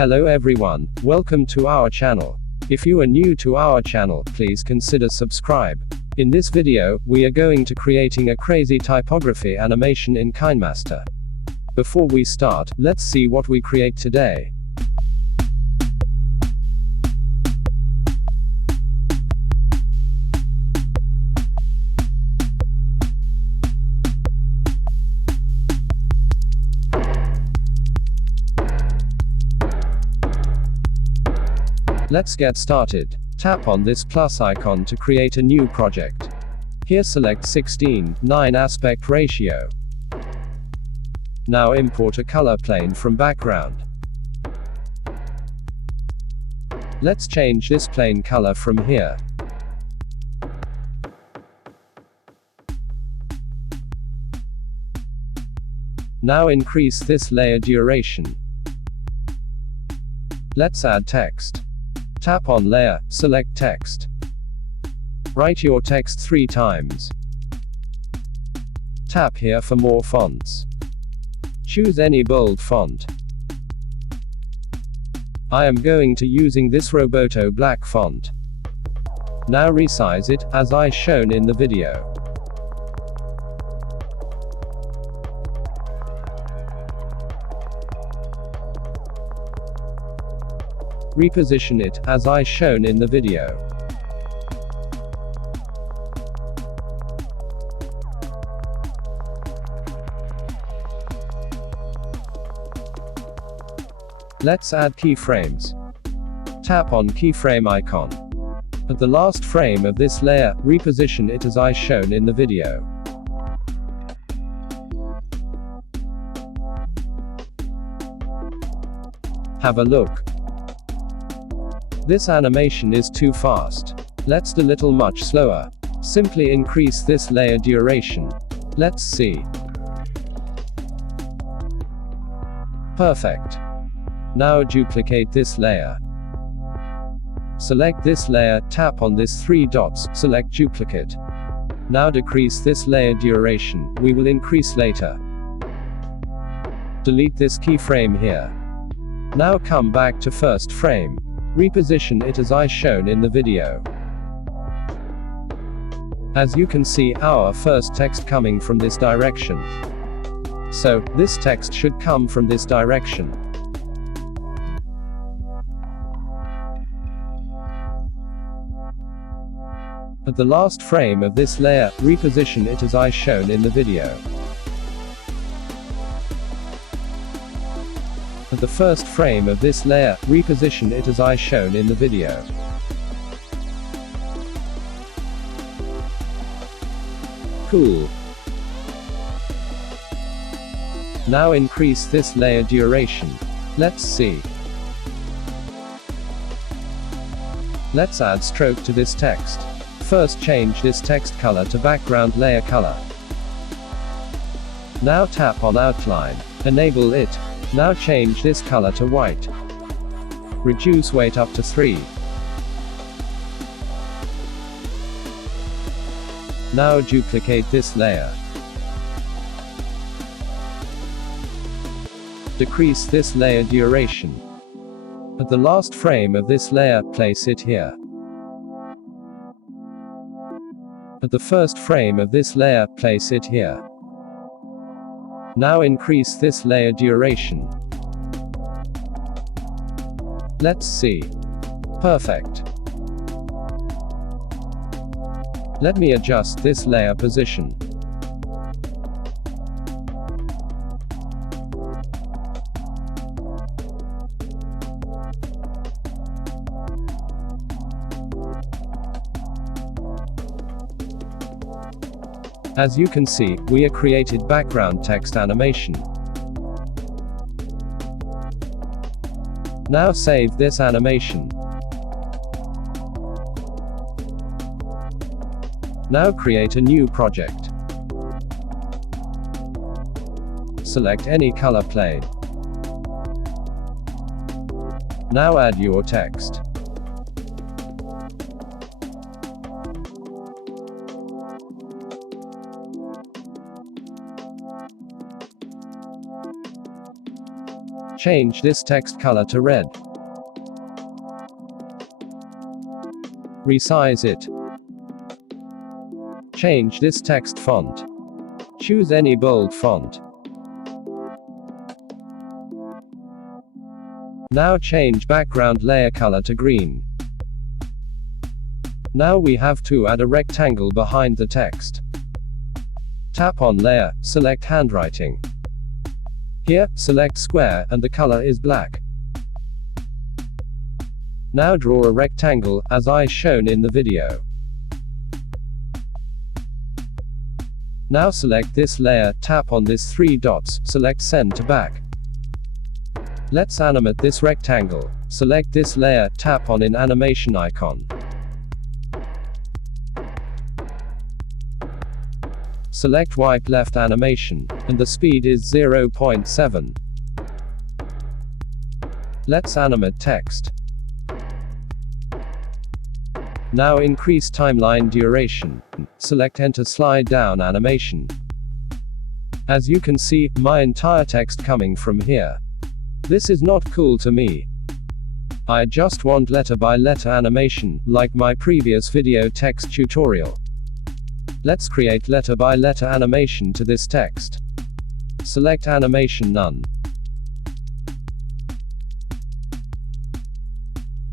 Hello everyone, welcome to our channel. If you are new to our channel, please consider subscribe. In this video, we are going to creating a crazy typography animation in Kinemaster. Before we start, let's see what we create today. Let's get started. Tap on this plus icon to create a new project. Here select 16:9 aspect ratio. Now import a color plane from background. Let's change this plane color from here. Now increase this layer duration. Let's add text. Tap on layer, select text. Write your text 3 times. Tap here for more fonts. Choose any bold font. I am going to using this Roboto black font. Now resize it, as I shown in the video. Reposition it, as I shown in the video. Let's add keyframes. Tap on keyframe icon. At the last frame of this layer, reposition it as I shown in the video. Have a look. This animation is too fast. Let's do little much slower. Simply increase this layer duration. Let's see. Perfect. Now duplicate this layer. Select this layer, tap on this 3 dots, select duplicate. Now decrease this layer duration, we will increase later. Delete this keyframe here. Now come back to first frame. Reposition it as I shown in the video. As you can see, our first text coming from this direction. So, this text should come from this direction. At the last frame of this layer, reposition it as I shown in the video. At the first frame of this layer, reposition it as I shown in the video. Cool. Now increase this layer duration. Let's see. Let's add stroke to this text. First change this text color to background layer color. Now tap on outline. Enable it. Now change this color to white. Reduce weight up to 3. Now duplicate this layer. Decrease this layer duration. At the last frame of this layer, place it here. At the first frame of this layer, place it here. Now increase this layer duration. Let's see. Perfect. Let me adjust this layer position. As you can see, we have created background text animation. Now save this animation. Now create a new project. Select any color plane. Now add your text. Change this text color to red. Resize it. Change this text font. Choose any bold font. Now change background layer color to green. Now we have to add a rectangle behind the text. Tap on layer, select handwriting. Here, select square, and the color is black. Now draw a rectangle, as I shown in the video. Now select this layer, tap on this 3 dots, select send to back. Let's animate this rectangle. Select this layer, tap on in animation icon. Select wipe left animation, and the speed is 0.7. Let's animate text. Now increase timeline duration. Select enter slide down animation. As you can see, my entire text coming from here. This is not cool to me. I just want letter by letter animation, like my previous video text tutorial. Let's create letter by letter animation to this text. Select animation none.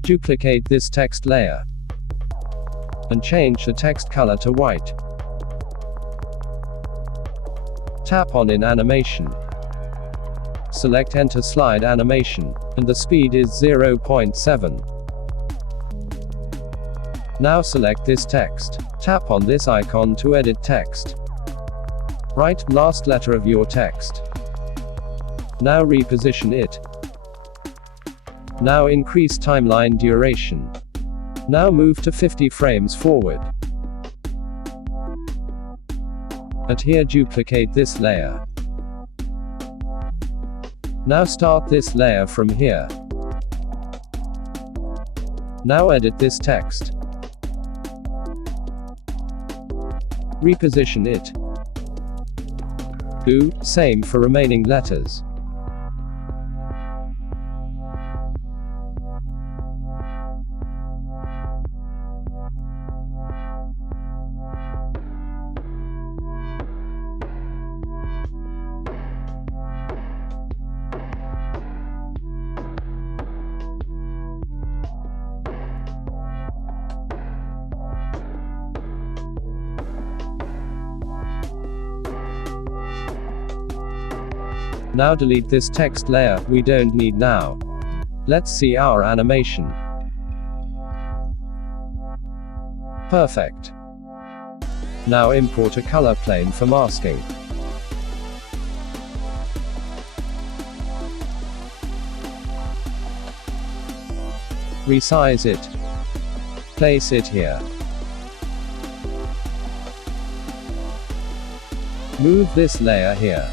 Duplicate this text layer. And change the text color to white. Tap on in animation. Select enter slide animation, and the speed is 0.7. Now select this text. Tap on this icon to edit text. Write last letter of your text. Now reposition it. Now increase timeline duration. Now move to 50 frames forward. And here duplicate this layer. Now start this layer from here. Now edit this text. Reposition it. Do same for remaining letters. Now delete this text layer, we don't need now. Let's see our animation. Perfect. Now import a color plane for masking. Resize it. Place it here. Move this layer here.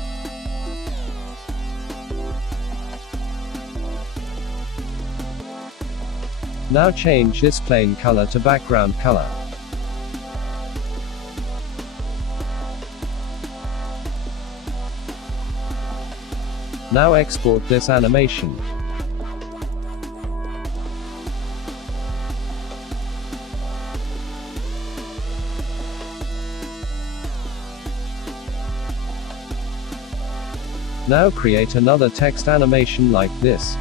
Now change this plain color to background color. Now export this animation. Now create another text animation like this.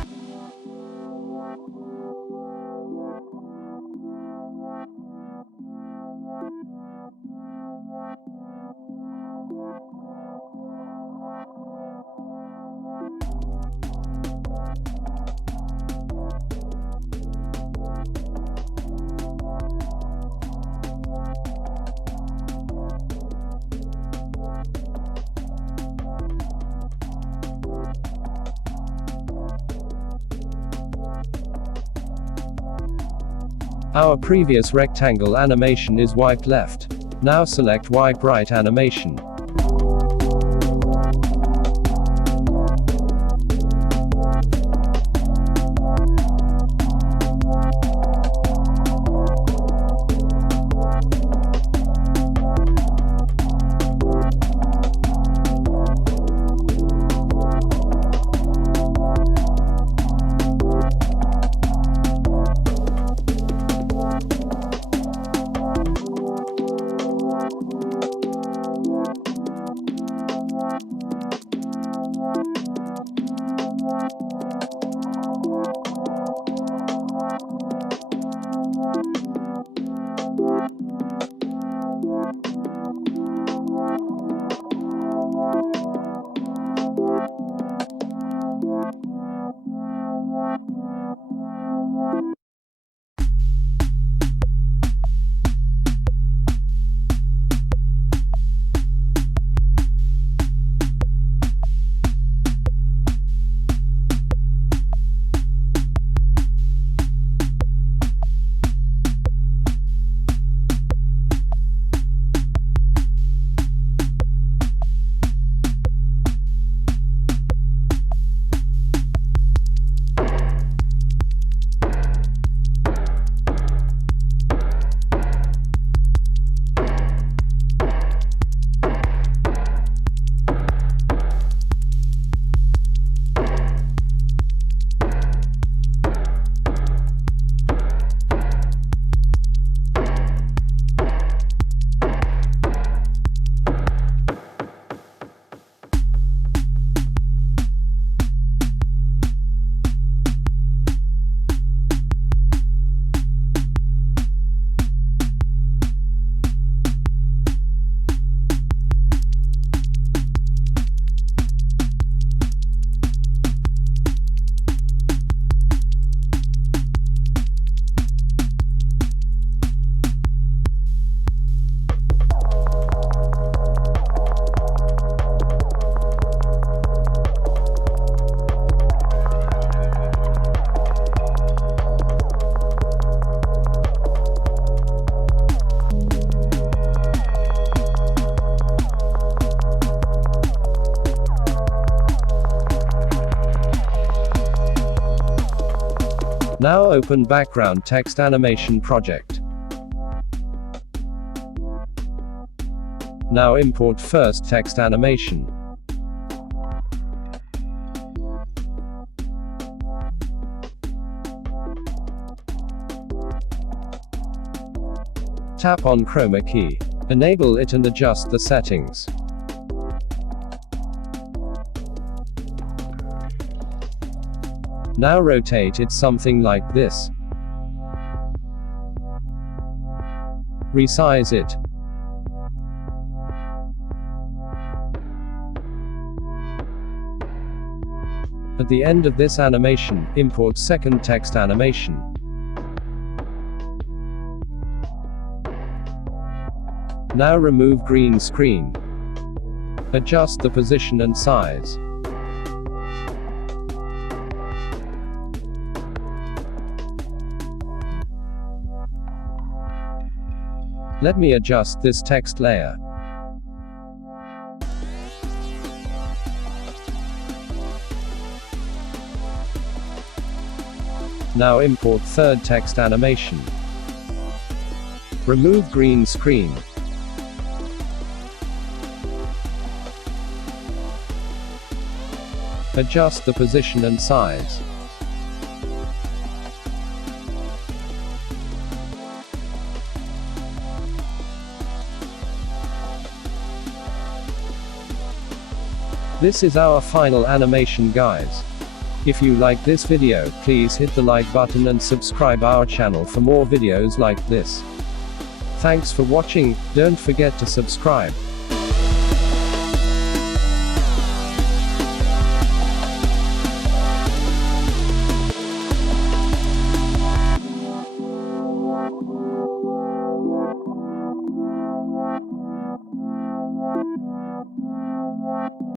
Our previous rectangle animation is wipe left. Now select wipe right animation. Now open background text animation project. Now import first text animation. Tap on chroma key. Enable it and adjust the settings. Now rotate it something like this. Resize it. At the end of this animation, import second text animation. Now remove green screen. Adjust the position and size. Let me adjust this text layer. Now import third text animation. Remove green screen. Adjust the position and size. This is our final animation, guys. If you like this video, please hit the like button and subscribe our channel for more videos like this. Thanks for watching, don't forget to subscribe.